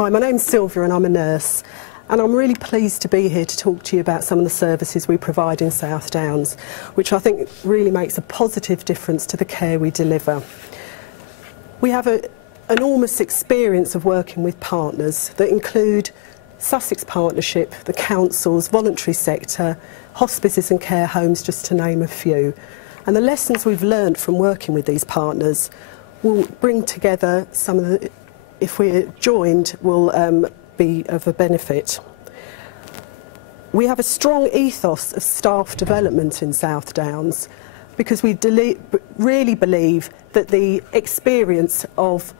Hi, my name's Sylvia and I'm a nurse, and I'm really pleased to be here to talk to you about some of the services we provide in South Downs, which I think really makes a positive difference to the care we deliver. We have an enormous experience of working with partners that include Sussex Partnership, the councils, voluntary sector, hospices and care homes, just to name a few. And the lessons we've learned from working with these partners will bring together some of the, if we're joined, will be of a benefit. We have a strong ethos of staff development in South Downs because we really believe that the experience of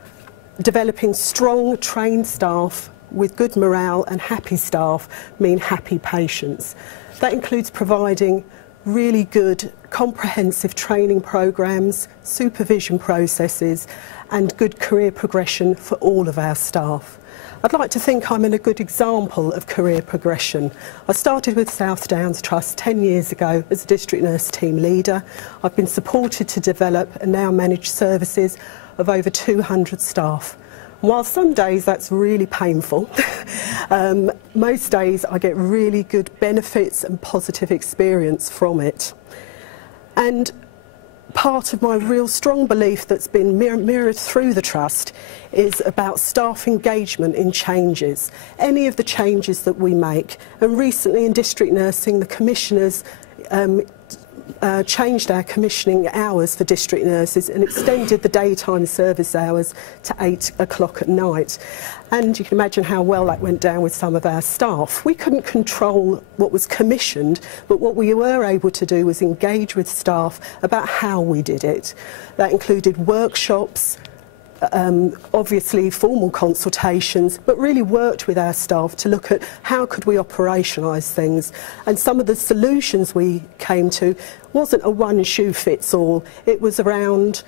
developing strong, trained staff with good morale and happy staff mean happy patients. That includes providing really good comprehensive training programs, supervision processes and good career progression for all of our staff. I'd like to think I'm in a good example of career progression. I started with South Downs Trust 10 years ago as a district nurse team leader. I've been supported to develop and now manage services of over 200 staff. While some days that's really painful, most days I get really good benefits and positive experience from it. And part of my real strong belief that's been mirrored through the Trust is about staff engagement in changes, any of the changes that we make. And recently in district nursing, the commissioners changed our commissioning hours for district nurses and extended the daytime service hours to 8 o'clock at night. And you can imagine how well that went down with some of our staff. We couldn't control what was commissioned, but what we were able to do was engage with staff about how we did it. That included workshops, obviously formal consultations, but really worked with our staff to look at how could we operationalise things. And some of the solutions we came to wasn't a one-shoe-fits-all. It was around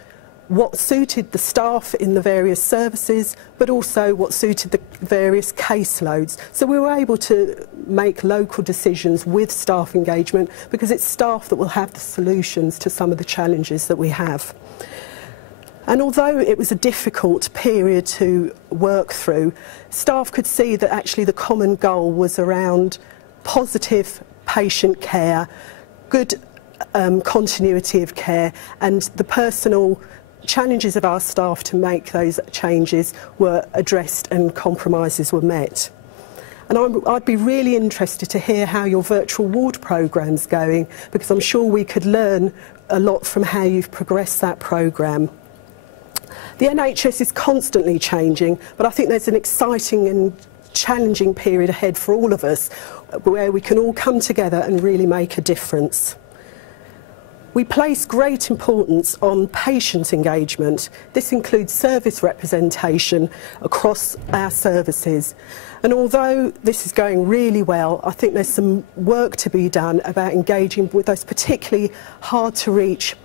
what suited the staff in the various services, but also what suited the various caseloads. So we were able to make local decisions with staff engagement because it's staff that will have the solutions to some of the challenges that we have. And although it was a difficult period to work through, staff could see that actually the common goal was around positive patient care, good continuity of care, and the personal challenges of our staff to make those changes were addressed and compromises were met. And I'd be really interested to hear how your virtual ward programme's going, because I'm sure we could learn a lot from how you've progressed that programme. The NHS is constantly changing, but I think there's an exciting and challenging period ahead for all of us where we can all come together and really make a difference. We place great importance on patient engagement. This includes service representation across our services. And although this is going really well, I think there's some work to be done about engaging with those particularly hard to reach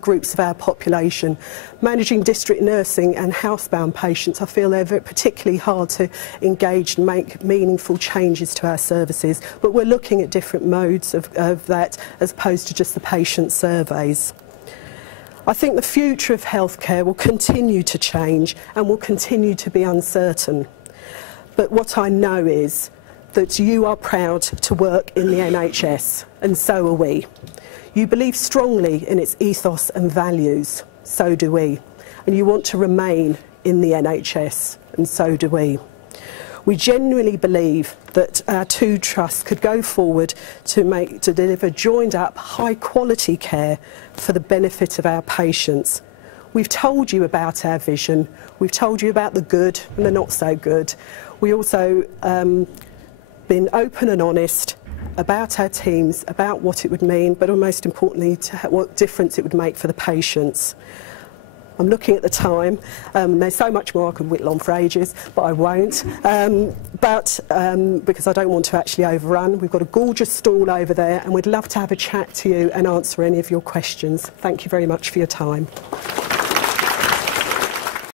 groups of our population. Managing district nursing and housebound patients, I feel they're particularly hard to engage and make meaningful changes to our services. But we're looking at different modes of that as opposed to just the patient surveys. I think the future of healthcare will continue to change and will continue to be uncertain. But what I know is that you are proud to work in the NHS, and so are we. You believe strongly in its ethos and values, so do we. And you want to remain in the NHS, and so do we. We genuinely believe that our two trusts could go forward to deliver joined up, high quality care for the benefit of our patients. We've told you about our vision, we've told you about the good and the not so good. We also been open and honest about our teams, about what it would mean, but most importantly, what difference it would make for the patients. I'm looking at the time. There's so much more I could whittle on for ages, but I won't. Because I don't want to actually overrun. We've got a gorgeous stall over there, and we'd love to have a chat to you and answer any of your questions. Thank you very much for your time.